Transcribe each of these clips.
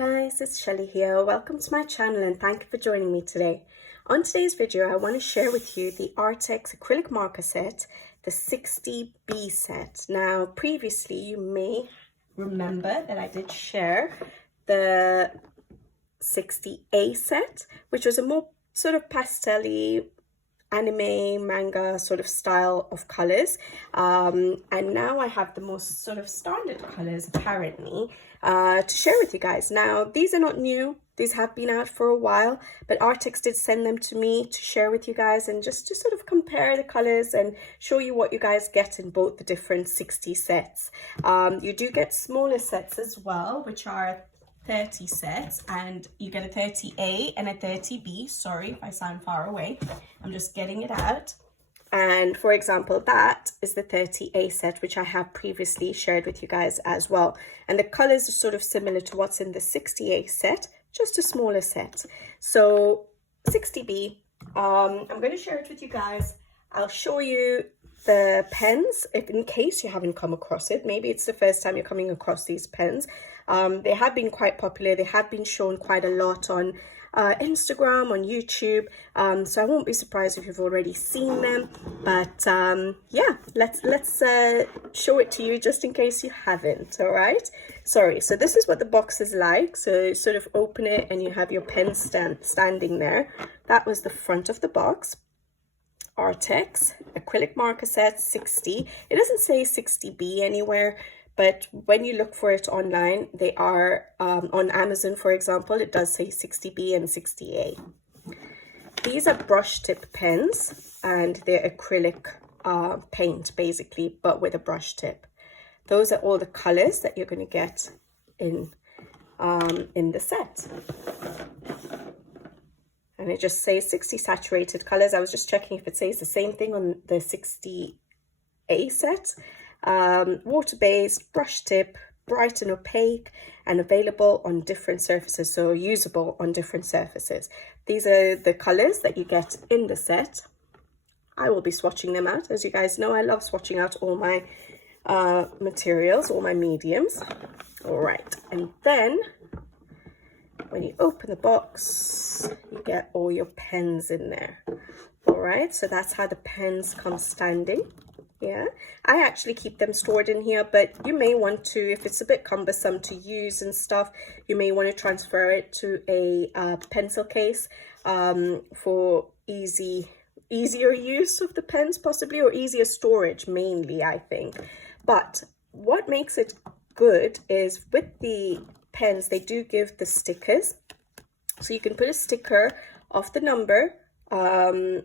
guys, it's Shelly here. Welcome to my channel and thank you for joining me today. On today's video, I want to share with you the Arrtx acrylic marker set, the 60B set. Now, previously, you may remember that I did share the 60A set, which was a more sort of pastel-y, anime manga sort of style of colors, and now I have the most sort of standard colors apparently to share with you guys. Now, these are not new, these have been out for a while, but Arrtx did send them to me to share with you guys and just to sort of compare the colors and show you what you guys get in both the different 60 sets. You do get smaller sets as well, which are 30 sets, and you get a 30A and a 30B. Sorry if I sound far away, I'm just getting it out. And for example, that is the 30A set, which I have previously shared with you guys as well, and the colors are sort of similar to what's in the 60A set, just a smaller set. So 60B, I'm going to share it with you guys. I'll show you the pens, if in case you haven't come across it. Maybe it's the first time you're coming across these pens. They have been quite popular. They have been shown quite a lot on Instagram, on YouTube. So I won't be surprised if you've already seen them. But yeah, let's show it to you just in case you haven't. All right. Sorry. So this is what the box is like. So you sort of open it and you have your pen standing there. That was the front of the box. Arrtx acrylic marker set 60. It doesn't say 60B anywhere, but when you look for it online, they are on Amazon, for example, it does say 60B and 60A. These are brush tip pens, and they're acrylic paint basically, but with a brush tip. Those are all the colors that you're going to get in the set. And it just says 60 saturated colors. I was just checking if it says the same thing on the 60A set. Water-based, brush tip, bright and opaque, and available on different surfaces, so usable on different surfaces. These are the colors that you get in the set. I will be swatching them out. As you guys know, I love swatching out all my materials, all my mediums. All right, and then when you open the box, you get all your pens in there. All right, so that's how the pens come standing. Yeah, I actually keep them stored in here, but you may want to, if it's a bit cumbersome to use and stuff, you may want to transfer it to a pencil case for easier use of the pens possibly, or easier storage mainly, I think. But what makes it good is with the pens, they do give the stickers, so you can put a sticker of the number on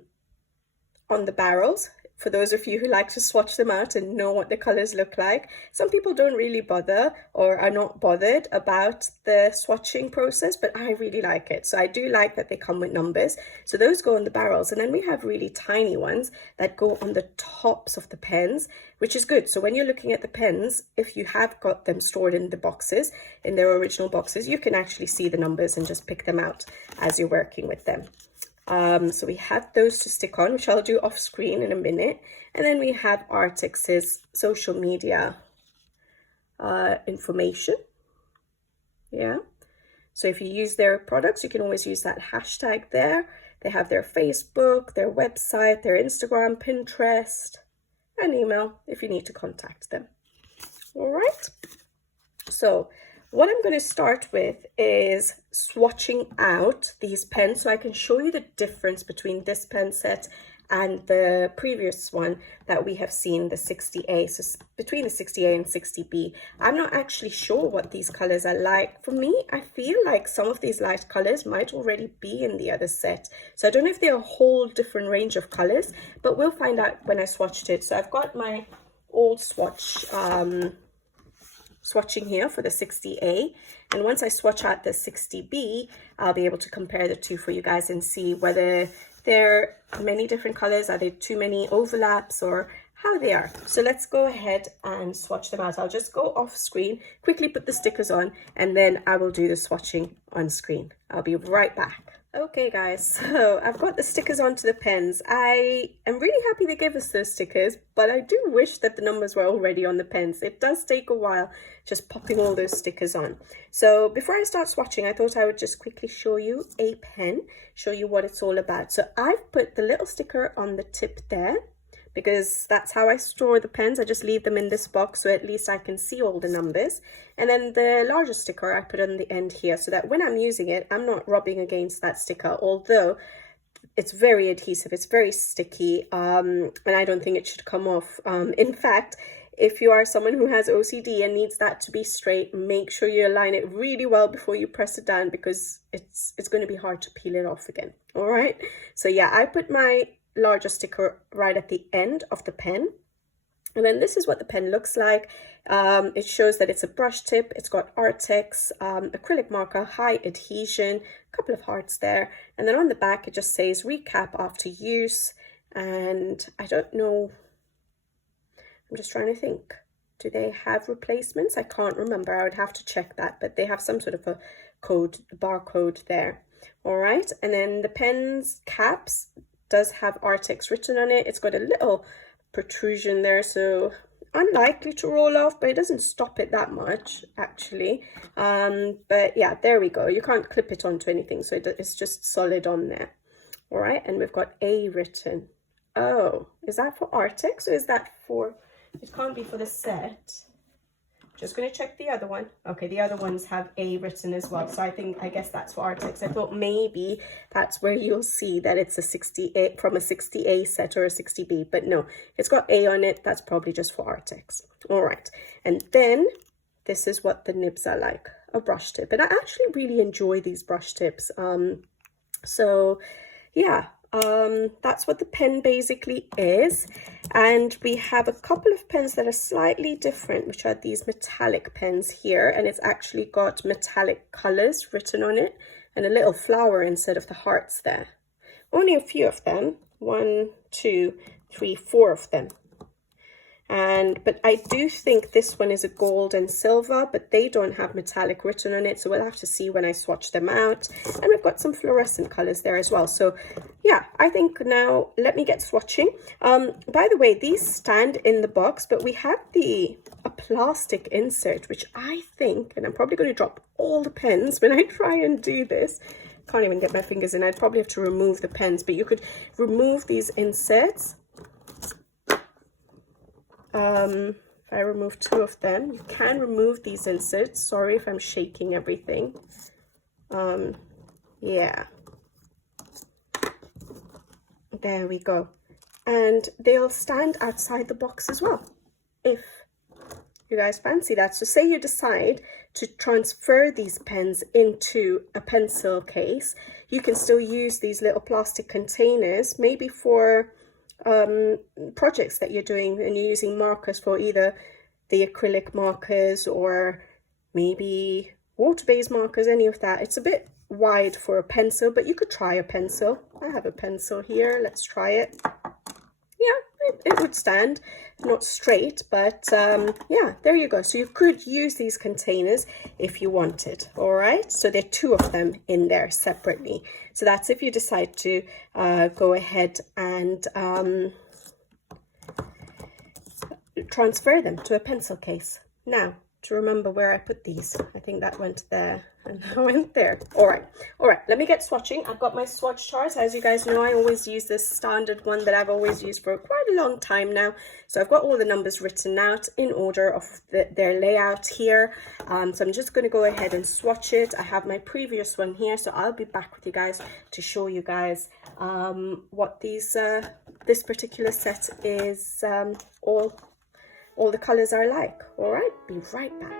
the barrels. For those of you who like to swatch them out and know what the colors look like, some people don't really bother or are not bothered about the swatching process, but I really like it. So I do like that they come with numbers. So those go on the barrels, and then we have really tiny ones that go on the tops of the pens, which is good. So when you're looking at the pens, if you have got them stored in the boxes, in their original boxes, you can actually see the numbers and just pick them out as you're working with them. So we have those to stick on, which I'll do off screen in a minute. And then we have Arrtx's social media information. Yeah. So if you use their products, you can always use that hashtag there. They have their Facebook, their website, their Instagram, Pinterest, and email if you need to contact them. All right. So what I'm going to start with is swatching out these pens so I can show you the difference between this pen set and the previous one that we have seen, the 60A. So between the 60A and 60B, I'm not actually sure what these colors are like. For me, I feel like some of these light colors might already be in the other set. So I don't know if they're a whole different range of colors, but we'll find out when I swatched it. So I've got my old swatch swatching here for the 60A, and once I swatch out the 60B, I'll be able to compare the two for you guys and see whether there are many different colors, are there too many overlaps, or how they are. So let's go ahead and swatch them out. I'll just go off screen, quickly put the stickers on, and then I will do the swatching on screen. I'll be right back. Okay guys, so I've got the stickers onto the pens. I am really happy they gave us those stickers, but I do wish that the numbers were already on the pens. It does take a while just popping all those stickers on. So before I start swatching, I thought I would just quickly show you a pen, show you what it's all about. So I've put the little sticker on the tip there, because that's how I store the pens. I just leave them in this box so at least I can see all the numbers. And then the larger sticker I put on the end here so that when I'm using it, I'm not rubbing against that sticker, although it's very adhesive, it's very sticky, and I don't think it should come off. In fact, if you are someone who has OCD and needs that to be straight, make sure you align it really well before you press it down, because it's going to be hard to peel it off again. All right, so yeah, I put my larger sticker right at the end of the pen, and then this is what the pen looks like. It shows that it's a brush tip. It's got Arrtx acrylic marker, high adhesion, a couple of hearts there, and then on the back it just says recap after use. And I don't know, I'm just trying to think, do they have replacements? I can't remember, I would have to check that, but they have some sort of a code, barcode there. All right, and then the pen's caps does have Arrtx written on it. It's got a little protrusion there, so unlikely to roll off, but it doesn't stop it that much actually. But yeah, there we go. You can't clip it onto anything, so it's just solid on there. All right, and we've got A written. Oh, is that for Arrtx or is that for, it can't be for the set. Just going to check the other one. Okay, the other ones have A written as well, so I guess that's for Arrtx. I thought maybe that's where you'll see that it's a 60A, from a 60A set or a 60B, but no, it's got A on it. That's probably just for Arrtx. All right, and then this is what the nibs are like, a brush tip, and I actually really enjoy these brush tips. So yeah, that's what the pen basically is. And we have a couple of pens that are slightly different, which are these metallic pens here, and it's actually got metallic colors written on it and a little flower instead of the hearts there. Only a few of them, 1, 2, 3, 4 of them. But I do think this one is a gold and silver, but they don't have metallic written on it, so we'll have to see when I swatch them out. And we've got some fluorescent colors there as well. So yeah, I think now let me get swatching. By the way, these stand in the box, but we have a plastic insert, which I think, and I'm probably going to drop all the pens when I try and do this. Can't even get my fingers in. I'd probably have to remove the pens, but you could remove these inserts. If I remove 2 of them, you can remove these inserts. Sorry if I'm shaking everything. Yeah, there we go. And they'll stand outside the box as well, if you guys fancy that. So say you decide to transfer these pens into a pencil case, you can still use these little plastic containers, maybe for projects that you're doing and you're using markers for either the acrylic markers or maybe water-based markers, any of that. It's a bit wide for a pencil, but you could try a pencil. I have a pencil here, let's try it. Yeah, it would stand, not straight, but yeah, there you go. So you could use these containers if you wanted. All right, so there are 2 of them in there separately. So that's if you decide to go ahead and transfer them to a pencil case. Now, to remember where I put these, I think that went there and that went there. All right, let me get swatching. I've got my swatch chart. As you guys know, I always use this standard one that I've always used for quite a long time now. So I've got all the numbers written out in order of their layout here. So I'm just going to go ahead and swatch it. I have my previous one here, so I'll be back with you guys to show you guys what this particular set is, all the colors are like. All right, be right back.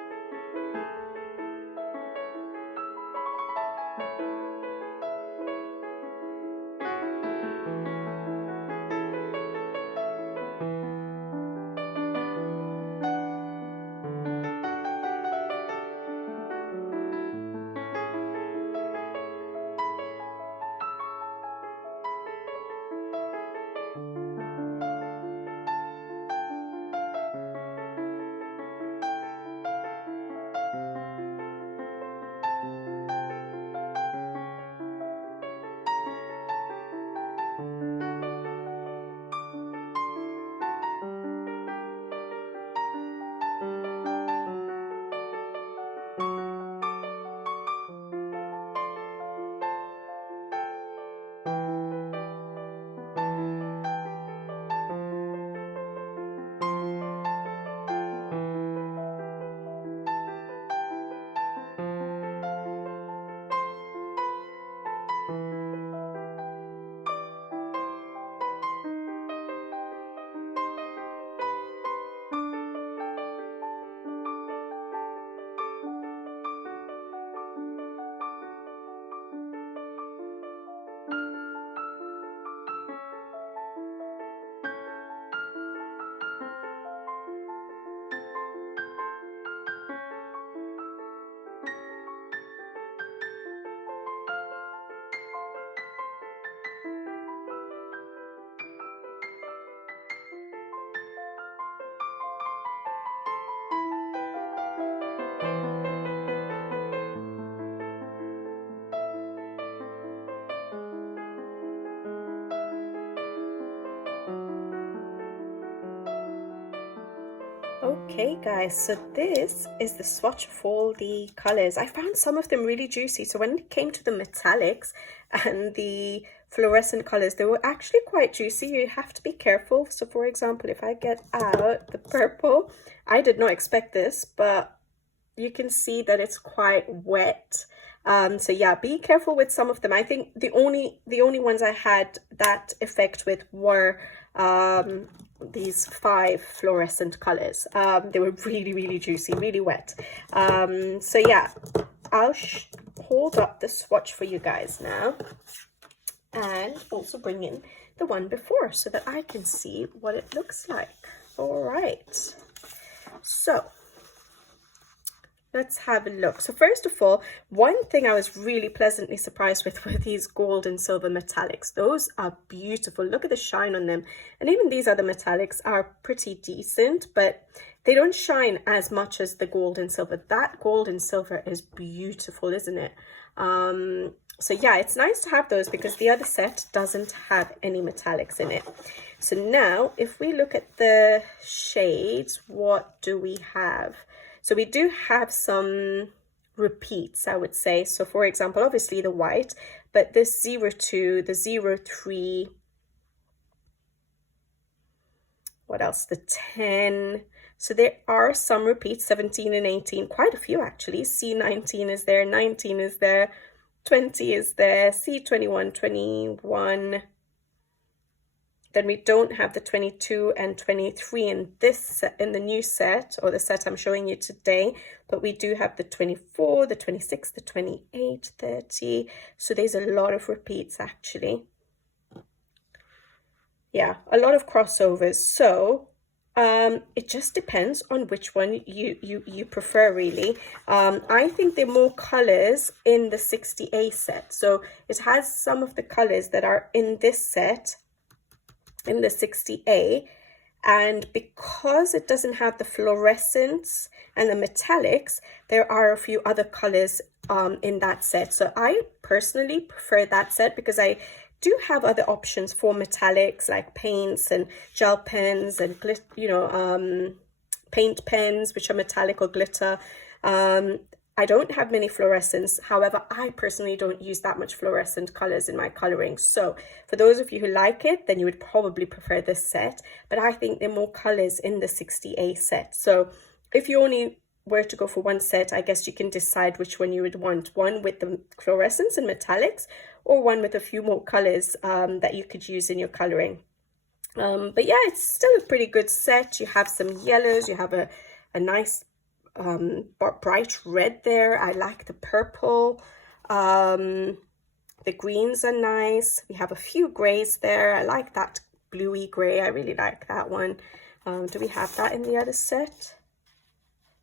Okay guys, so this is the swatch of all the colors. I found some of them really juicy. So when it came to the metallics and the fluorescent colors, they were actually quite juicy. You have to be careful. So for example, if I get out the purple, I did not expect this, but you can see that it's quite wet. So yeah, be careful with some of them. I think the only ones I had that effect with were these 5 fluorescent colors. They were really juicy, really wet. So yeah, I'll hold up the swatch for you guys now and also bring in the one before so that I can see what it looks like. All right, so let's have a look. So first of all, one thing I was really pleasantly surprised with were these gold and silver metallics. Those are beautiful. Look at the shine on them. And even these other metallics are pretty decent, but they don't shine as much as the gold and silver. That gold and silver is beautiful, isn't it? So yeah, it's nice to have those because the other set doesn't have any metallics in it. So now if we look at the shades, what do we have? So we do have some repeats, I would say. So for example, obviously the white, but this 02, the 03, what else? The 10. So there are some repeats, 17 and 18, quite a few actually. C19 is there, 19 is there, 20 is there, C21, 21. Then we don't have the 22 and 23 in this set, in the new set, or the set I'm showing you today, but we do have the 24, the 26, the 28, 30. So there's a lot of repeats actually. Yeah, a lot of crossovers. So it just depends on which one you prefer really. I think there are more colors in the 60A set. So it has some of the colors that are in this set, in the 60A, and because it doesn't have the fluorescents and the metallics, there are a few other colors in that set. So I personally prefer that set because I do have other options for metallics like paints and gel pens and paint pens which are metallic or glitter. I don't have many fluorescents. However, I personally don't use that much fluorescent colors in my coloring. So for those of you who like it, then you would probably prefer this set. But I think there are more colors in the 60A set. So if you only were to go for one set, I guess you can decide which one you would want. One with the fluorescents and metallics, or one with a few more colors that you could use in your coloring. But yeah, it's still a pretty good set. You have some yellows, you have a nice bright red there. I like the purple. The greens are nice. We have a few grays there. I like that bluey gray. I really like that one. Do we have that in the other set?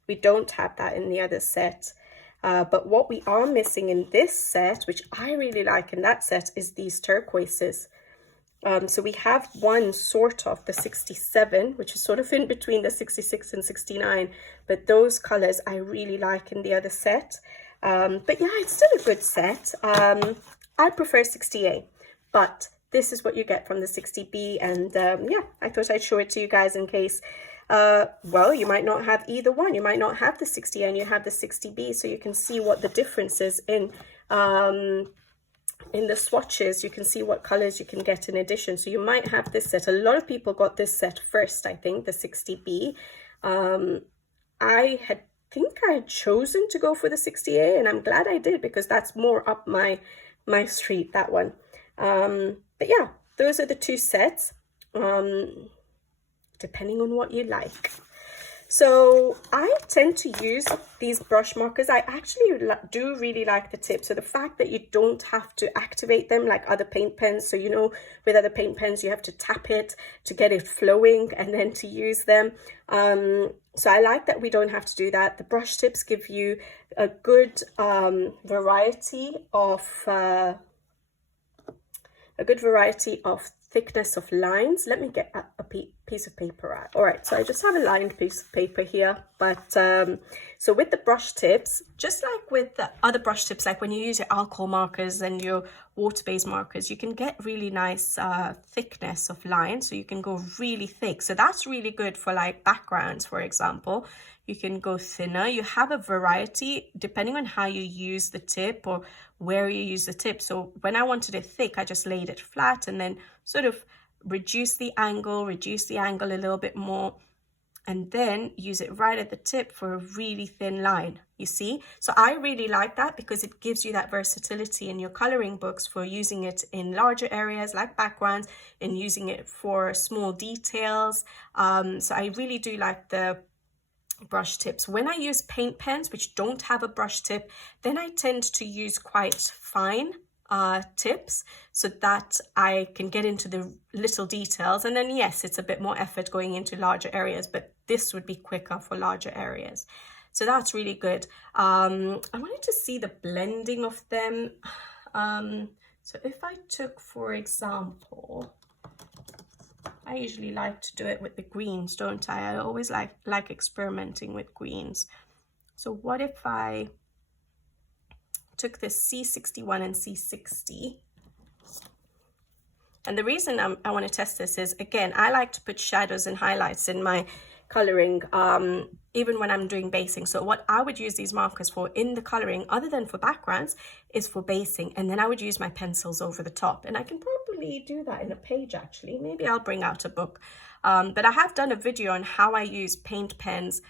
We don't have that in the other set. But what we are missing in this set, which I really like in that set, is these turquoises. So we have one sort of the 67, which is sort of in between the 66 and 69, but those colors I really like in the other set. But yeah, it's still a good set. I prefer 60A, but this is what you get from the 60B, and yeah, I thought I'd show it to you guys in case, well, you might not have either one. You might not have the 60A and you have the 60B, so you can see what the difference is in the swatches. You can see what colors you can get in addition. So you might have this set. A lot of people got this set first, I think, the 60B. I think I had chosen to go for the 60A, and I'm glad I did because that's more up my street, that one. But yeah, those are the two sets, depending on what you like. So I tend to use these brush markers. I actually do really like the tip. So the fact that you don't have to activate them like other paint pens. So, you know, with other paint pens, you have to tap it to get it flowing and then to use them. So I like that we don't have to do that. The brush tips give you a good variety of thickness of lines. Let me get a peek piece of paper out. All right, so I just have a lined piece of paper here, but so with the brush tips, just like with the other brush tips, like when you use your alcohol markers and your water-based markers, you can get really nice thickness of line, so you can go really thick. So that's really good for like backgrounds, for example. You can go thinner. You have a variety depending on how you use the tip or where you use the tip. So when I wanted it thick, I just laid it flat and then sort of reduce the angle a little bit more, and then use it right at the tip for a really thin line, you see? So I really like that because it gives you that versatility in your coloring books for using it in larger areas like backgrounds and using it for small details. So I really do like the brush tips. When I use paint pens which don't have a brush tip, then I tend to use quite fine tips so that I can get into the little details, and then yes, it's a bit more effort going into larger areas, but this would be quicker for larger areas. So that's really good. I wanted to see the blending of them. So if I took, for example, I usually like to do it with the greens, don't I? I always like experimenting with greens. So what if I took this C61 and C60? And the reason I want to test this is, again, I like to put shadows and highlights in my coloring, even when I'm doing basing. So what I would use these markers for in the coloring, other than for backgrounds, is for basing. And then I would use my pencils over the top. And I can probably do that in a page, actually. Maybe I'll bring out a book. But I have done a video on how I use paint pens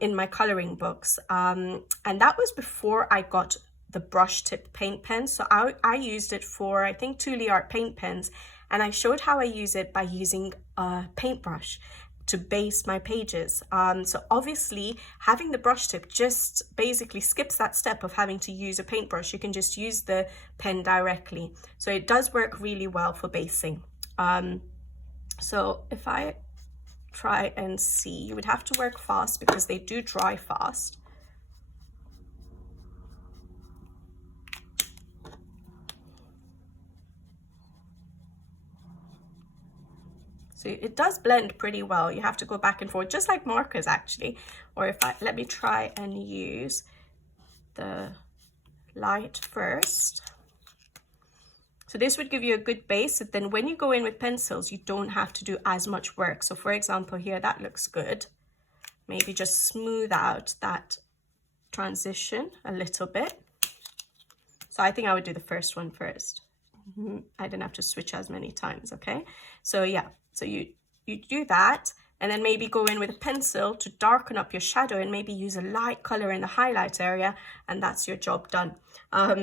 in my coloring books. And that was before I got the brush tip paint pen. So I used it for, I think, 2 Art paint pens, and I showed how I use it by using a paintbrush to base my pages. So obviously having the brush tip just basically skips that step of having to use a paintbrush. You can just use the pen directly. So it does work really well for basing. So if I try and see, you would have to work fast because they do dry fast. So it does blend pretty well. You have to go back and forth, just like markers actually. Or if let me try and use the light first. So this would give you a good base. So then when you go in with pencils, you don't have to do as much work. So for example, here, that looks good. Maybe just smooth out that transition a little bit. So I think I would do the first one first. I didn't have to switch as many times, okay? So yeah. So you do that, and then maybe go in with a pencil to darken up your shadow and maybe use a light color in the highlight area, and that's your job done.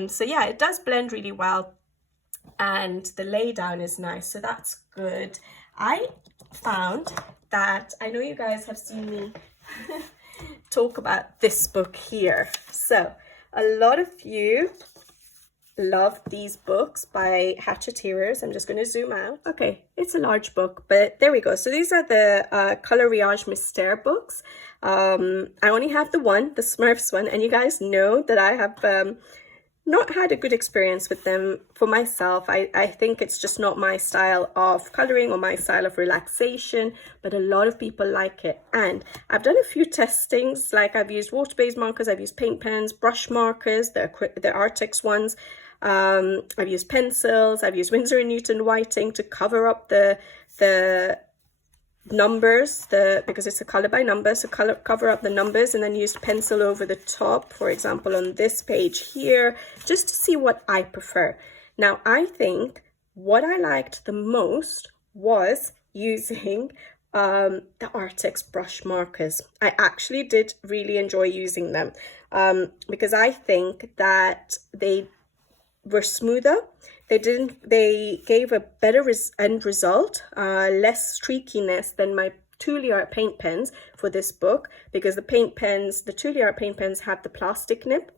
So yeah, it does blend really well, and the laydown is nice, so that's good. I found that, I know you guys have seen me talk about this book here. So a lot of you love these books by Arrtx. I'm just going to zoom out. Okay, it's a large book, but there we go. So these are the Coloriage Mystère books. I only have the one, the Smurfs one, and you guys know that I have not had a good experience with them for myself. I think it's just not my style of coloring or my style of relaxation, but a lot of people like it. And I've done a few testings, like I've used water-based markers, I've used paint pens, brush markers, the Arrtx ones. I've used pencils, I've used Winsor & Newton whiting to cover up the numbers, because it's a color by number, so cover up the numbers, and then used pencil over the top, for example on this page here, just to see what I prefer. Now I think what I liked the most was using the Arrtx brush markers. I actually did really enjoy using them because I think that they were smoother. They gave a better end result, less streakiness than my 2 Art paint pens for this book, because the 2 Art paint pens have the plastic nib,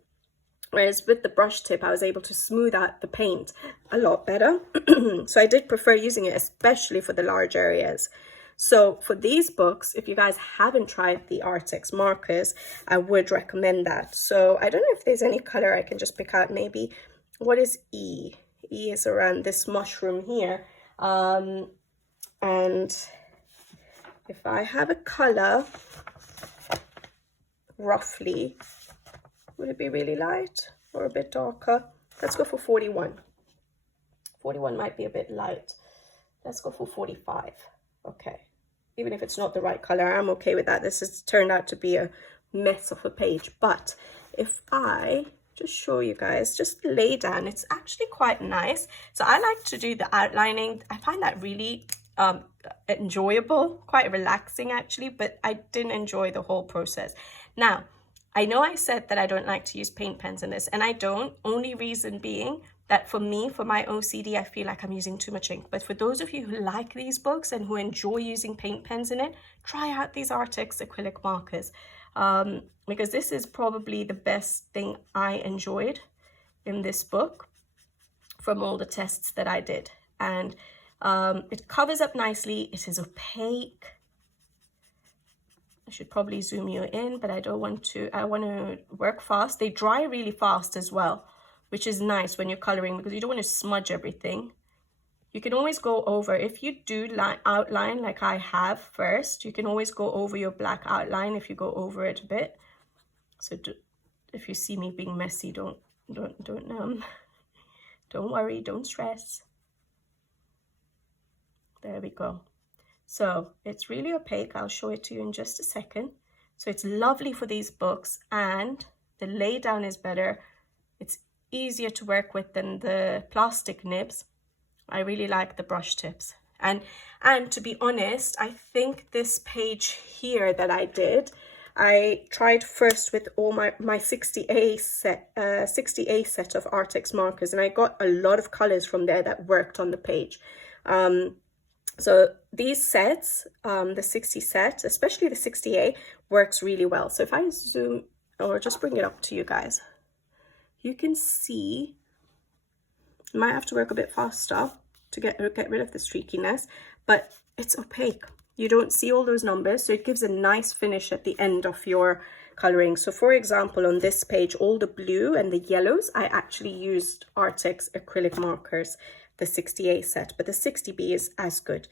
whereas with the brush tip I was able to smooth out the paint a lot better. So I did prefer using it, especially for the large areas. So for these books, if you guys haven't tried the Arrtx markers, I would recommend that. So I don't know if there's any color I can just pick out. Maybe, what is E? E is around this mushroom here. And if I have a color, roughly, would it be really light or a bit darker? Let's go for 41. 41 might be a bit light. Let's go for 45. Okay. Even if it's not the right color, I'm okay with that. This has turned out to be a mess of a page. But if I just show you guys, just lay down, it's actually quite nice. So I like to do the outlining. I find that really enjoyable, quite relaxing actually, but I didn't enjoy the whole process. Now, I know I said that I don't like to use paint pens in this, and I don't, only reason being that for me, for my OCD, I feel like I'm using too much ink. But for those of you who like these books and who enjoy using paint pens in it, try out these Arrtx acrylic markers, because this is probably the best thing I enjoyed in this book from all the tests that I did. And it covers up nicely. It is opaque. I should probably zoom you in, but I don't want to. I want to work fast. They dry really fast as well, which is nice when you're coloring because you don't want to smudge everything. You can always go over, if you do outline like I have first, you can always go over your black outline if you go over it a bit. So if you see me being messy, don't worry, don't stress. There we go. So it's really opaque. I'll show it to you in just a second. So it's lovely for these books, and the lay down is better. It's easier to work with than the plastic nibs. I really like the brush tips. And to be honest, I think this page here that I did, I tried first with all my 60A set of Arrtx markers, and I got a lot of colors from there that worked on the page. So these sets, the 60 set, especially the 60A, works really well. So if I zoom or just bring it up to you guys, you can see, you might have to work a bit faster to get rid of the streakiness, but it's opaque. You don't see all those numbers, so it gives a nice finish at the end of your coloring. So for example, on this page, all the blue and the yellows, I actually used Arrtx acrylic markers, the 60A set, but the 60B is as good.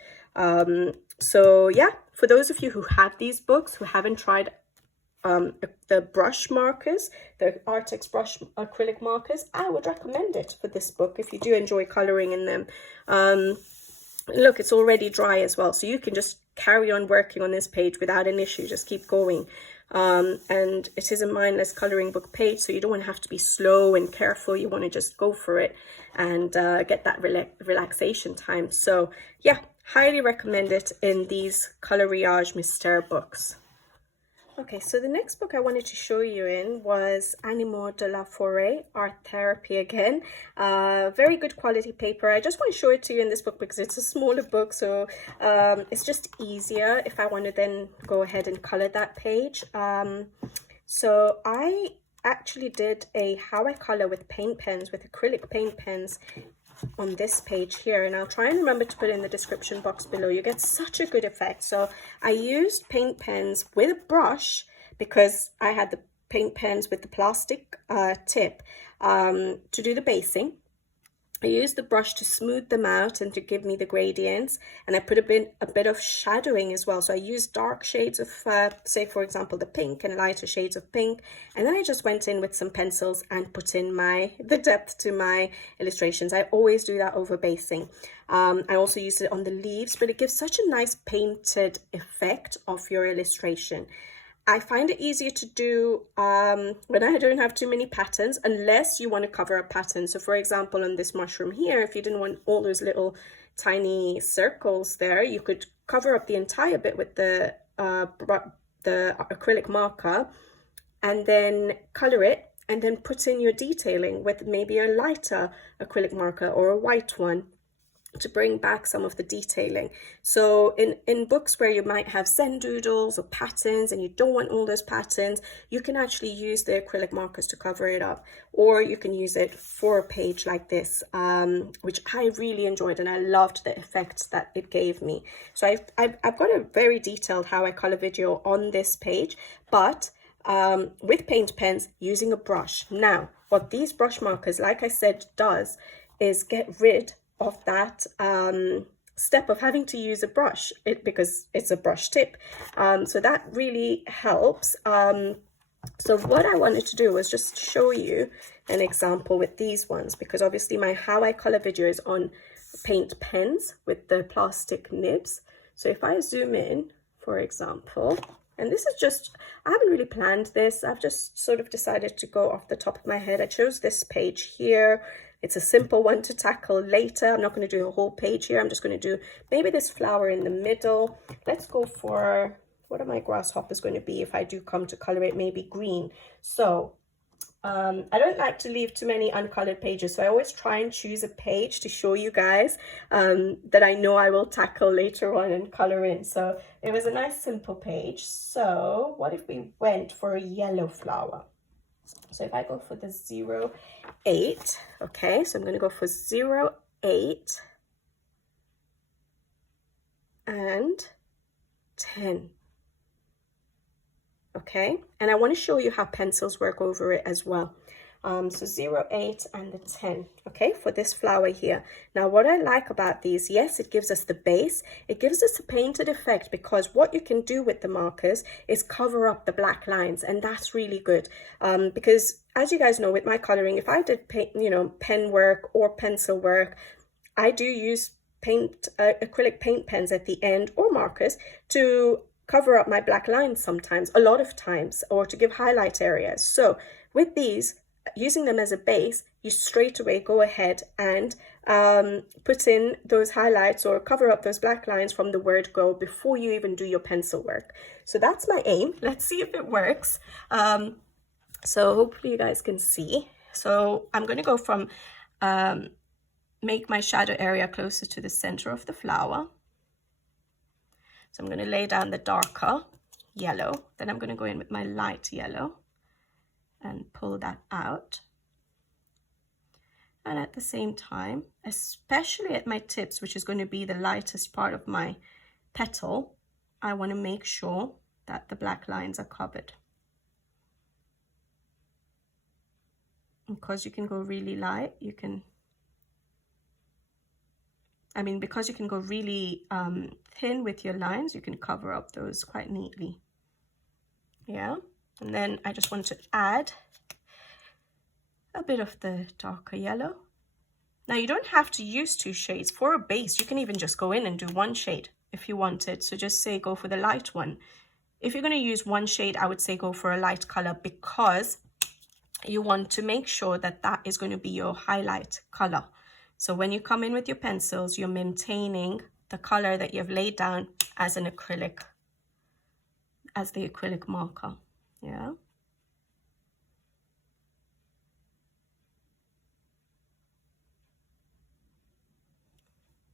So yeah, for those of you who have these books, who haven't tried the brush markers, the Arrtx brush acrylic markers, I would recommend it for this book if you do enjoy coloring in them. Look, it's already dry as well, so you can just carry on working on this page without an issue. Just keep going. And it is a mindless coloring book page, so you don't want to have to be slow and careful. You want to just go for it and get that relaxation time. So yeah, highly recommend it in these Coloriage Mystère books. Okay, so the next book I wanted to show you in was Animaux de la Forêt, Art Therapy again. Very good quality paper. I just want to show it to you in this book because it's a smaller book, so it's just easier if I want to then go ahead and color that page. So I actually did a how I color with paint pens, with acrylic paint pens, on this page here, and I'll try and remember to put in the description box below. You get such a good effect. So I used paint pens with a brush because I had the paint pens with the plastic tip to do the basing. I used the brush to smooth them out and to give me the gradients, and I put a bit of shadowing as well. So I used dark shades of, say for example, the pink, and lighter shades of pink, and then I just went in with some pencils and put in the depth to my illustrations. I always do that over basing. I also use it on the leaves, but it gives such a nice painted effect of your illustration. I find it easier to do when I don't have too many patterns, unless you want to cover a pattern. So for example, on this mushroom here, if you didn't want all those little tiny circles there, you could cover up the entire bit with the acrylic marker and then color it, and then put in your detailing with maybe a lighter acrylic marker or a white one to bring back some of the detailing. So in books where you might have Zen doodles or patterns and you don't want all those patterns, you can actually use the acrylic markers to cover it up, or you can use it for a page like this, which I really enjoyed, and I loved the effects that it gave me. So I've got a very detailed how I color video on this page, but with paint pens using a brush. Now, what these brush markers, like I said, does is get rid of that step of having to use a brush because it's a brush tip. So that really helps. So what I wanted to do was just show you an example with these ones, because obviously my how I color video is on paint pens with the plastic nibs. So if I zoom in, for example, and this is just, I haven't really planned this, I've just sort of decided to go off the top of my head. I chose this page here. It's a simple one to tackle later. I'm not going to do a whole page here. I'm just going to do maybe this flower in the middle. Let's go for, what are my grasshoppers going to be if I do come to color it? Maybe green. So I don't like to leave too many uncolored pages, so I always try and choose a page to show you guys that I know I will tackle later on and color in. So it was a nice simple page. So what if we went for a yellow flower? So if I go for the 08, okay, so I'm going to go for 08 and 10. Okay, and I want to show you how pencils work over it as well. So 08 and the 10, okay, for this flower here. Now what I like about these, yes, it gives us the base, it gives us a painted effect, because what you can do with the markers is cover up the black lines, and that's really good. Because as you guys know, with my coloring, if I did paint, you know, pen work or pencil work, I do use acrylic paint pens at the end, or markers, to cover up my black lines sometimes, a lot of times, or to give highlight areas. So with these, using them as a base, you straight away go ahead and put in those highlights or cover up those black lines from the word go before you even do your pencil work. So that's my aim. Let's see if it works. So hopefully you guys can see. So I'm going to go from make my shadow area closer to the center of the flower. So I'm going to lay down the darker yellow, then I'm going to go in with my light yellow and pull that out. And at the same time, especially at my tips, which is going to be the lightest part of my petal, I want to make sure that the black lines are covered. Because you can go really light, you can, because you can go really thin with your lines, you can cover up those quite neatly. Yeah, and then I just want to add a bit of the darker yellow. Now you don't have to use 2 shades. For a base, you can even just go in and do 1 shade if you wanted. So just say go for the light one. If you're going to use 1 shade, I would say go for a light color, because you want to make sure that that is going to be your highlight color. So when you come in with your pencils, you're maintaining the color that you've laid down as an acrylic, as the acrylic marker. Yeah.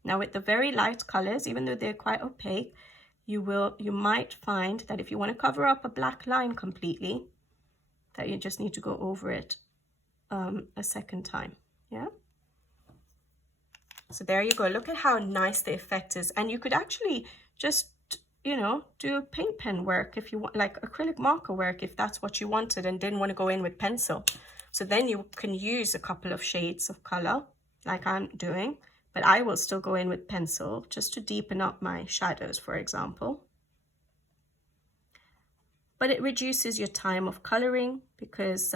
Now with the very light colors, even though they're quite opaque, you might find that if you want to cover up a black line completely, that you just need to go over it a second time. Yeah. So there you go. Look at how nice the effect is. And you could actually just, you know, do paint pen work if you want, like acrylic marker work, if that's what you wanted and didn't want to go in with pencil. So then you can use a couple of shades of color like I'm doing, but I will still go in with pencil just to deepen up my shadows, for example. But it reduces your time of coloring, because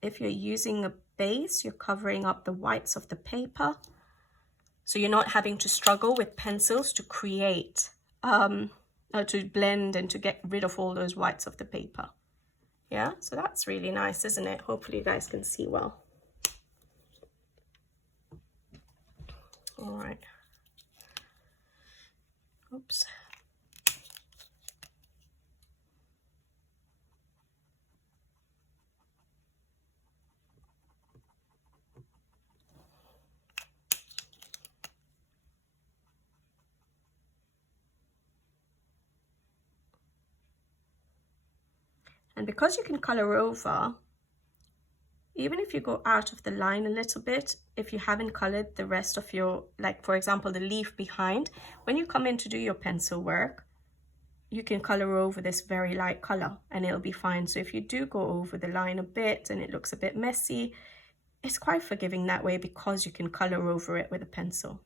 if you're using a base, you're covering up the whites of the paper. So you're not having to struggle with pencils to create, to blend and to get rid of all those whites of the paper. Yeah, so that's really nice, isn't it? Hopefully you guys can see well. All right. Oops. And because you can color over, even if you go out of the line a little bit, if you haven't colored the rest of your, like for example, the leaf behind, when you come in to do your pencil work, you can color over this very light color and it'll be fine. So if you do go over the line a bit and it looks a bit messy, it's quite forgiving that way, because you can color over it with a pencil.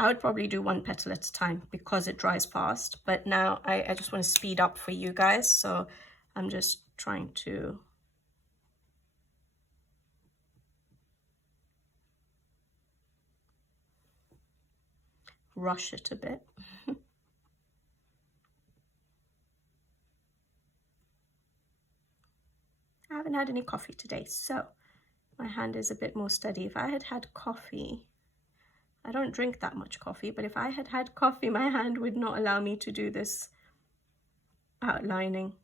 I would probably do one petal at a time because it dries fast, but now I just want to speed up for you guys, so I'm just trying to rush it a bit. I haven't had any coffee today, so my hand is a bit more steady. If I had had coffee, I don't drink that much coffee, but if I had had coffee, my hand would not allow me to do this outlining.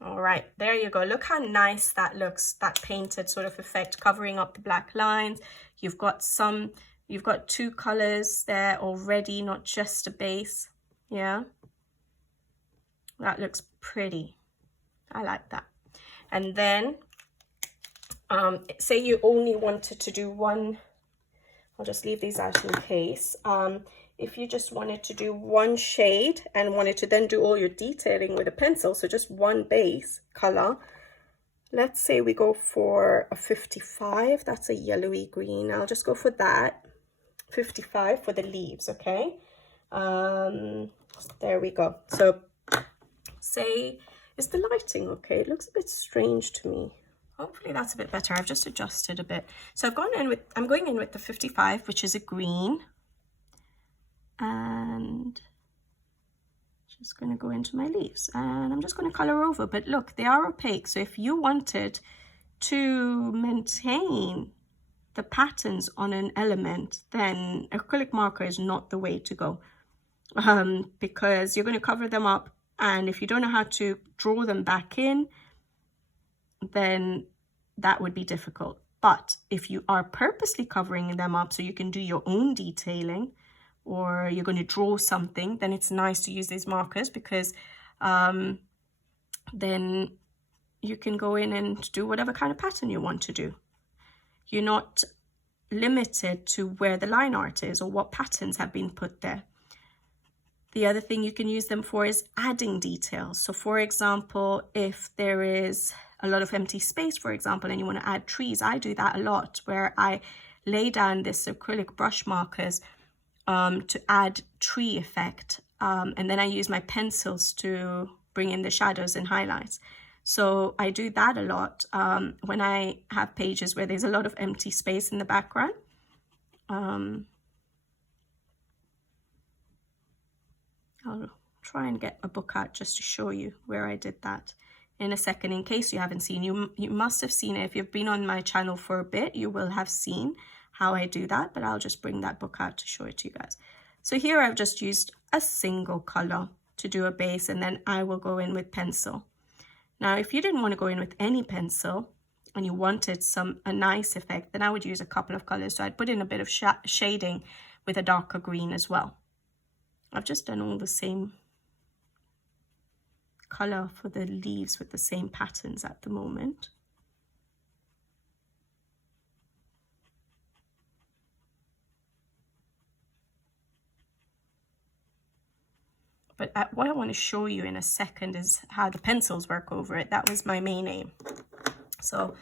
All right, there you go. Look how nice that looks, that painted sort of effect covering up the black lines. You've got two colors there already, not just a base. Yeah, that looks pretty. I like that. And then say you only wanted to do one, I'll just leave these out in case. If you just wanted to do one shade and wanted to then do all your detailing with a pencil, so just one base color, let's say we go for a 55, that's a yellowy green. I'll just go for that, 55 for the leaves, okay? There we go. So say, is the lighting okay? It looks a bit strange to me. Hopefully that's a bit better. I've just adjusted a bit. So I'm going in with the 55, which is a green. And just going to go into my leaves. And I'm just going to color over. But look, they are opaque. So if you wanted to maintain the patterns on an element, then acrylic marker is not the way to go. Because you're going to cover them up. And if you don't know how to draw them back in, then that would be difficult. But if you are purposely covering them up so you can do your own detailing, or you're going to draw something, then it's nice to use these markers, because then you can go in and do whatever kind of pattern you want to do. You're not limited to where the line art is or what patterns have been put there. The other thing you can use them for is adding details. So for example, if there is a lot of empty space, for example, and you want to add trees, I do that a lot, where I lay down this acrylic brush markers to add tree effect. And then I use my pencils to bring in the shadows and highlights. So I do that a lot when I have pages where there's a lot of empty space in the background. I'll try and get a book out just to show you where I did that in a second, in case you haven't seen. You must have seen it. If you've been on my channel for a bit, you will have seen how I do that, but I'll just bring that book out to show it to you guys. So here I've just used a single color to do a base, and then I will go in with pencil. Now, if you didn't want to go in with any pencil and you wanted a nice effect, then I would use a couple of colors. So I'd put in a bit of shading with a darker green as well. I've just done all the same color for the leaves with the same patterns at the moment. But what I want to show you in a second is how the pencils work over it. That was my main aim. So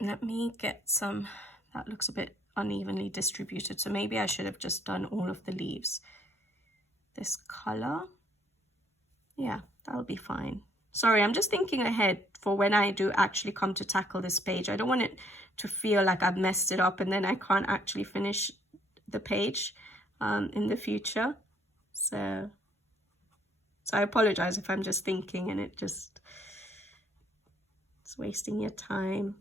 let me get some, that looks a bit unevenly distributed. So maybe I should have just done all of the leaves. This color, yeah, that'll be fine. Sorry, I'm just thinking ahead for when I do actually come to tackle this page. I don't want it to feel like I've messed it up and then I can't actually finish the page in the future. So I apologize if I'm just thinking and it's wasting your time.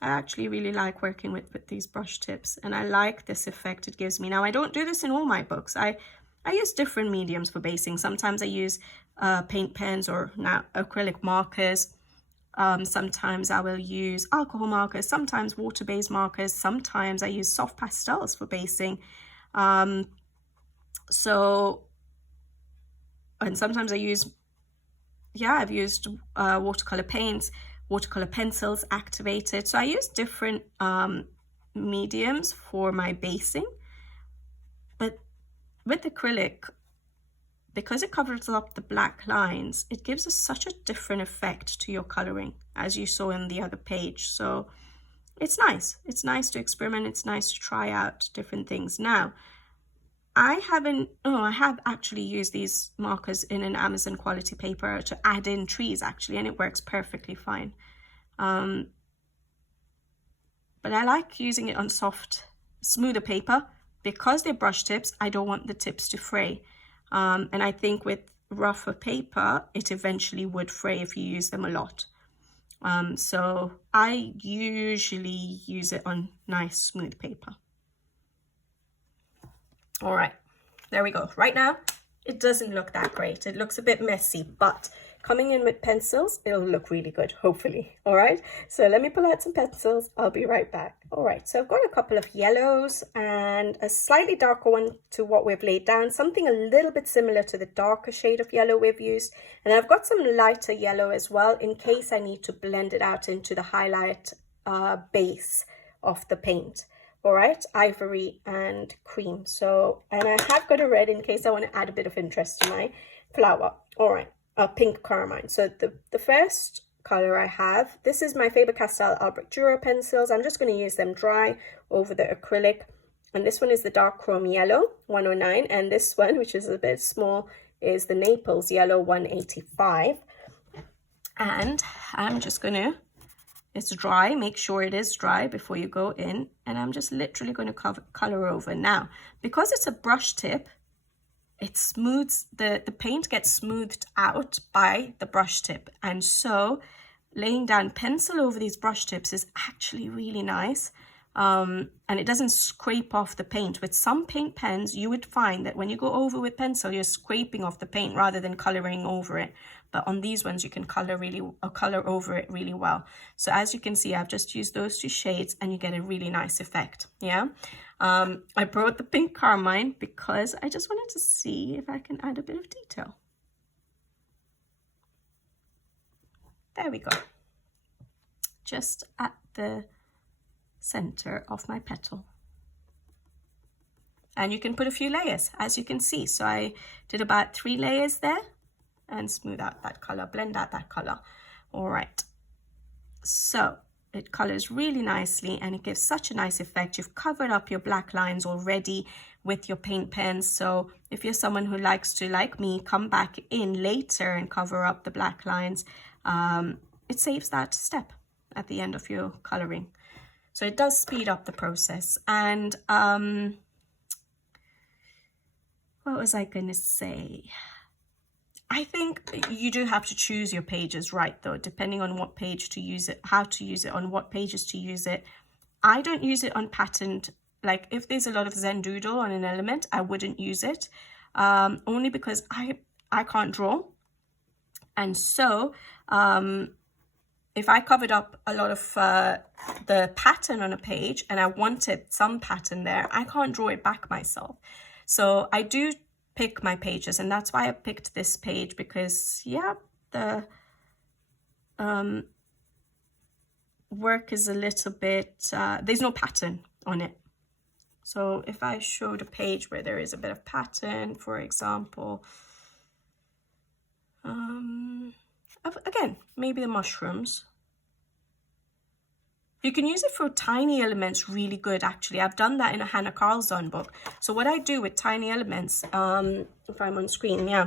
I actually really like working with these brush tips, and I like this effect it gives me. Now, I don't do this in all my books. I use different mediums for basing. Sometimes I use paint pens or now acrylic markers. Sometimes I will use alcohol markers, sometimes water-based markers. Sometimes I use soft pastels for basing. And sometimes I use, I've used watercolor paints, watercolor pencils activated. So I use different mediums for my basing, but with acrylic, because it covers up the black lines, it gives us such a different effect to your coloring, as you saw in the other page. So it's nice. It's nice to experiment. It's nice to try out different things. Now, I have actually used these markers in an Amazon quality paper to add in trees actually, and it works perfectly fine. But I like using it on soft, smoother paper because they're brush tips. I don't want the tips to fray. And I think with rougher paper, it eventually would fray if you use them a lot. So I usually use it on nice smooth paper. All right, there we go. Right now, it doesn't look that great. It looks a bit messy, but coming in with pencils, it'll look really good, hopefully. All right, so let me pull out some pencils. I'll be right back. All right, so I've got a couple of yellows and a slightly darker one to what we've laid down, something a little bit similar to the darker shade of yellow we've used. And I've got some lighter yellow as well, in case I need to blend it out into the highlight base of the paint. All right, ivory and cream. So, and I have got a red in case I want to add a bit of interest to my flower. All right, pink carmine. So the first color I have, this is my Faber-Castell Arrtx pencils. I'm just going to use them dry over the acrylic. And this one is the dark chrome yellow, 109. And this one, which is a bit small, is the Naples yellow, 185. And I'm just going to, it's dry, make sure it is dry before you go in, and I'm just literally going to color over. Now, because it's a brush tip, it smooths, the paint gets smoothed out by the brush tip, and so laying down pencil over these brush tips is actually really nice, and it doesn't scrape off the paint. With some paint pens, you would find that when you go over with pencil, you're scraping off the paint rather than coloring over it. But on these ones, you can color over it really well. So as you can see, I've just used those two shades and you get a really nice effect. Yeah. I brought the pink carmine because I just wanted to see if I can add a bit of detail. There we go. Just at the center of my petal. And you can put a few layers, as you can see. So I did about 3 layers there. And smooth out that color, blend out that color. All right, so it colors really nicely and it gives such a nice effect. You've covered up your black lines already with your paint pens. So if you're someone who likes to, like me, come back in later and cover up the black lines, it saves that step at the end of your coloring. So it does speed up the process. And what was I going to say? I think you do have to choose your pages right, though, depending on what page to use it, how to use it, on what pages to use it. I don't use it on patterned, like if there's a lot of Zen Doodle on an element, I wouldn't use it, only because I can't draw. And so if I covered up a lot of the pattern on a page and I wanted some pattern there, I can't draw it back myself. So I do pick my pages, and that's why I picked this page, because yeah, the work is a little bit there's no pattern on it. So if I showed a page where there is a bit of pattern, for example, again, maybe the mushrooms. You can use it for tiny elements really good, actually. I've done that in a Hannah Carlzon book. So what I do with tiny elements, if I'm on screen, yeah,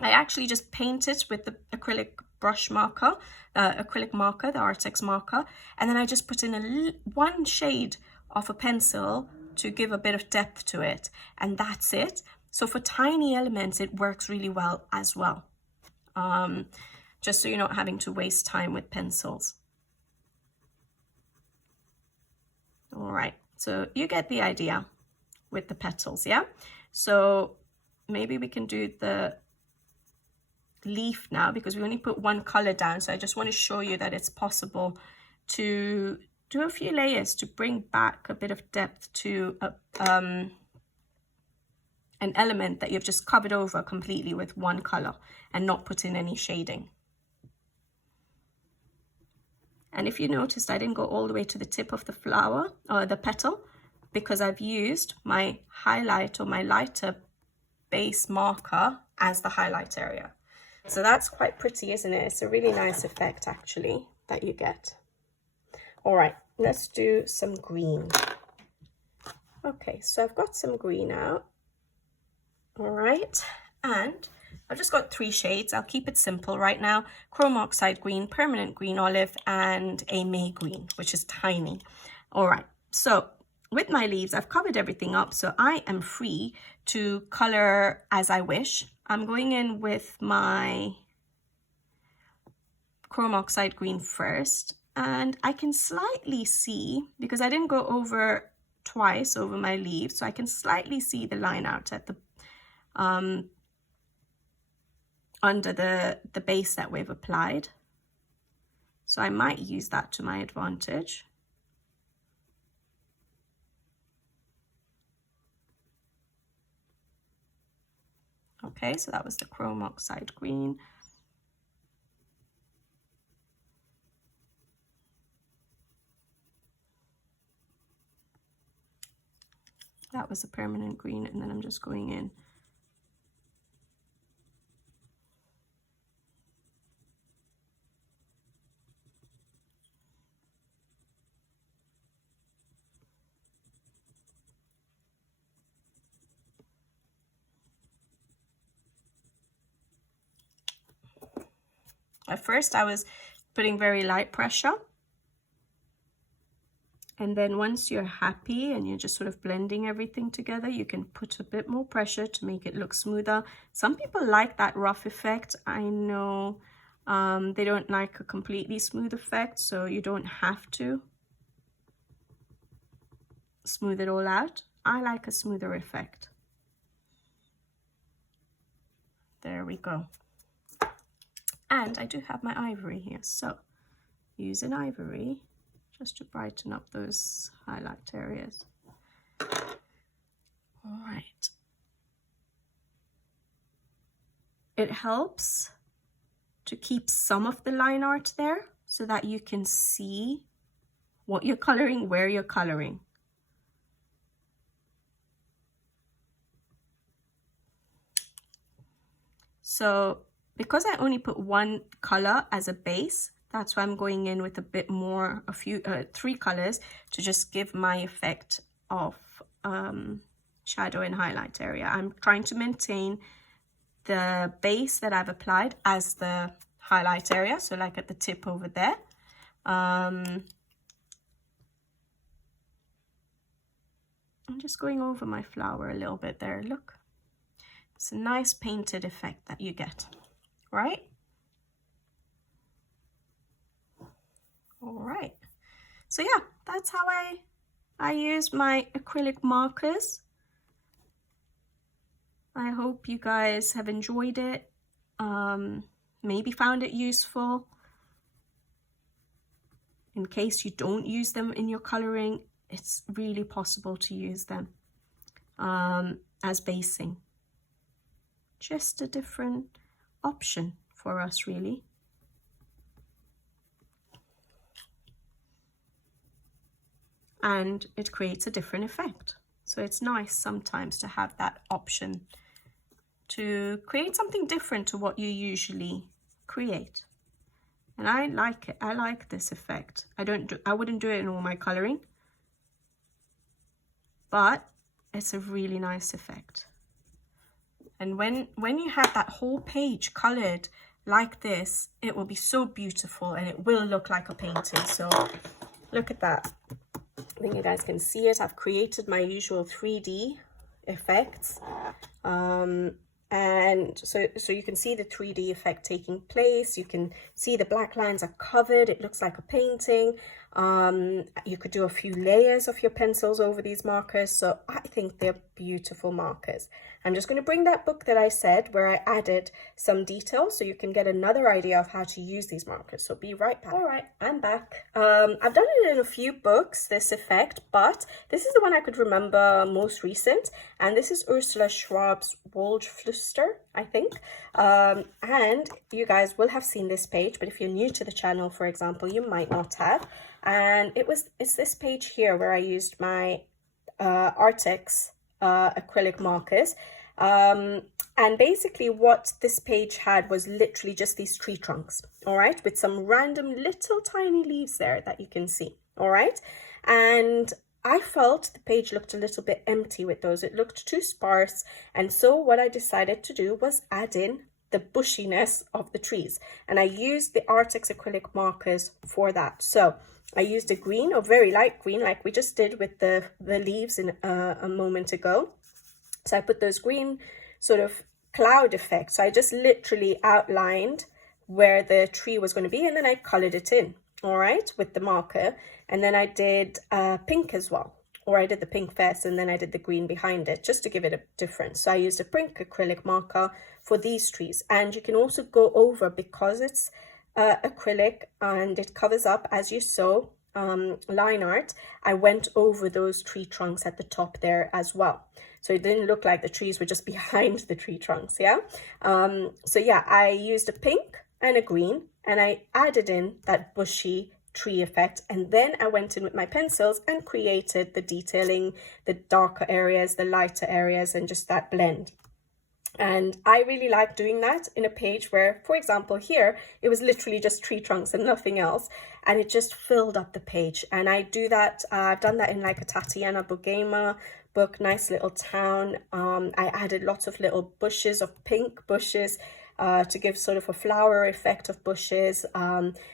I actually just paint it with the acrylic brush marker, acrylic marker, the Arrtx marker, and then I just put in one shade of a pencil to give a bit of depth to it, and that's it. So for tiny elements, it works really well as well, just so you're not having to waste time with pencils. All right, so you get the idea with the petals, yeah? So maybe we can do the leaf now, because we only put one color down. So I just want to show you that it's possible to do a few layers to bring back a bit of depth to an element that you've just covered over completely with one color and not put in any shading. And if you noticed, I didn't go all the way to the tip of the flower or the petal, because I've used my highlight or my lighter base marker as the highlight area. So that's quite pretty, isn't it? It's a really nice effect actually that you get. All right, let's do some green. Okay, so I've got some green out. All right, and I've just got 3 shades. I'll keep it simple right now. Chrome oxide green, permanent green olive, and a May green, which is tiny. All right, so with my leaves, I've covered everything up, so I am free to color as I wish. I'm going in with my chrome oxide green first, and I can slightly see, because I didn't go over twice over my leaves, so I can slightly see the line out at the under the base that we've applied. So I might use that to my advantage. Okay, so that was the chrome oxide green. That was a permanent green, and then I'm just going in. At first I was putting very light pressure, and then once you're happy and you're just sort of blending everything together, you can put a bit more pressure to make it look smoother. Some people like that rough effect. I know they don't like a completely smooth effect, so you don't have to smooth it all out. I like a smoother effect. There we go. And I do have my ivory here, so use an ivory just to brighten up those highlight areas. All right. It helps to keep some of the line art there so that you can see what you're coloring, where you're coloring. So because I only put one color as a base, that's why I'm going in with a bit more, 3 colors to just give my effect of shadow and highlight area. I'm trying to maintain the base that I've applied as the highlight area, so like at the tip over there. I'm just going over my flower a little bit there, look. It's a nice painted effect that you get. Right? All right. So yeah, that's how I use my acrylic markers. I hope you guys have enjoyed it. Maybe found it useful. In case you don't use them in your coloring, it's really possible to use them as basing. Just a different option for us, really. And it creates a different effect. So it's nice sometimes to have that option to create something different to what you usually create. And I like it. I like this effect. I wouldn't do it in all my coloring, but it's a really nice effect. And when you have that whole page colored like this, it will be so beautiful and it will look like a painting. So look at that. I think you guys can see it. I've created my usual 3D effects. And so you can see the 3D effect taking place. You can see the black lines are covered. It looks like a painting. You could do a few layers of your pencils over these markers. So I think they're beautiful markers. I'm just going to bring that book that I said where I added some details so you can get another idea of how to use these markers. So be right back. All right, I'm back. I've done it in a few books, this effect, but this is the one I could remember most recent. And this is Ursula Schwab's Waldflüster, I think. And you guys will have seen this page, but if you're new to the channel, for example, you might not have. And it's this page here where I used my Arrtx acrylic markers, And basically what this page had was literally just these tree trunks, all right, with some random little tiny leaves there that you can see, all right. And I felt the page looked a little bit empty with those. It looked too sparse. And so what I decided to do was add in the bushiness of the trees. And I used the Arrtx acrylic markers for that. So I used a green, or very light green, like we just did with the leaves in a moment ago. So I put those green sort of cloud effects. So I just literally outlined where the tree was going to be, and then I colored it in, all right, with the marker. And then I did pink as well, or I did the pink first and then I did the green behind it, just to give it a difference. So I used a pink acrylic marker for these trees. And you can also go over, because it's acrylic and it covers up, as you saw, line art, I went over those tree trunks at the top there as well. So it didn't look like the trees were just behind the tree trunks, yeah? So yeah, I used a pink and a green, and I added in that bushy tree effect, and then I went in with my pencils and created the detailing, the darker areas, the lighter areas, and just that blend. And I really like doing that in a page where, for example, here, it was literally just tree trunks and nothing else. And it just filled up the page. And I do that, I've done that in like a Tatiana Bogema book, Nice Little Town. I added lots of little bushes of pink bushes to give sort of a flower effect of bushes.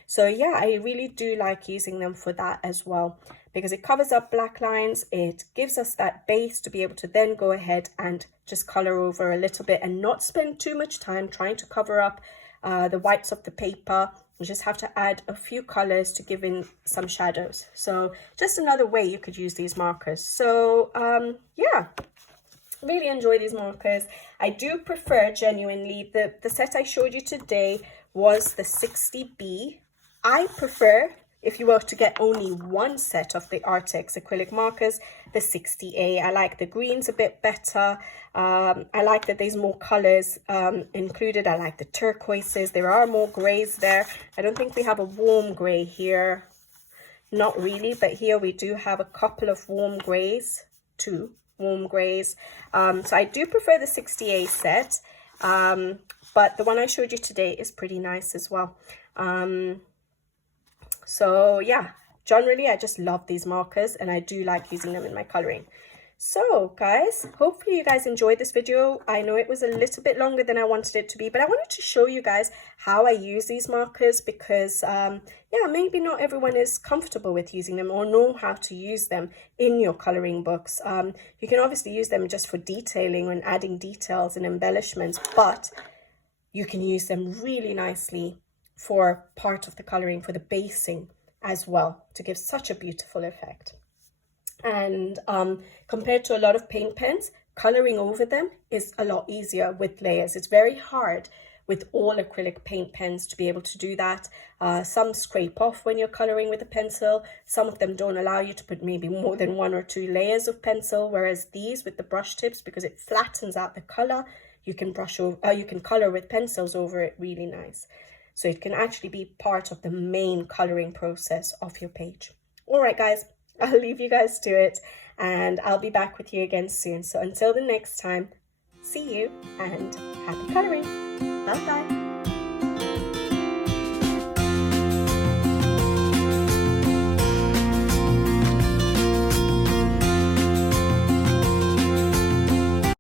So yeah, I really do like using them for that as well, because it covers up black lines. It gives us that base to be able to then go ahead and just color over a little bit and not spend too much time trying to cover up the whites of the paper. You just have to add a few colors to give in some shadows. So just another way you could use these markers. So yeah, really enjoy these markers. I do prefer, genuinely, the set I showed you today was the 60B. I prefer, if you were to get only one set of the Arrtx acrylic markers, the 60A. I like the greens a bit better. I like that there's more colors included. I like the turquoises. There are more grays there. I don't think we have a warm gray here. Not really, but here we do have a couple of warm grays, 2 warm grays. So I do prefer the 60A set, but the one I showed you today is pretty nice as well. So yeah, generally I just love these markers and I do like using them in my coloring. So guys, hopefully you guys enjoyed this video. I know it was a little bit longer than I wanted it to be, but I wanted to show you guys how I use these markers, because yeah, maybe not everyone is comfortable with using them or know how to use them in your coloring books. You can obviously use them just for detailing and adding details and embellishments, but you can use them really nicely for part of the coloring, for the basing as well, to give such a beautiful effect. And compared to a lot of paint pens, coloring over them is a lot easier with layers. It's very hard with all acrylic paint pens to be able to do that. Some scrape off when you're coloring with a pencil. Some of them don't allow you to put maybe more than 1 or 2 layers of pencil, whereas these with the brush tips, because it flattens out the color, you can brush over, you can color with pencils over it really nice. So it can actually be part of the main coloring process of your page. All right, guys, I'll leave you guys to it, and I'll be back with you again soon. So until the next time, see you and happy coloring. Bye-bye.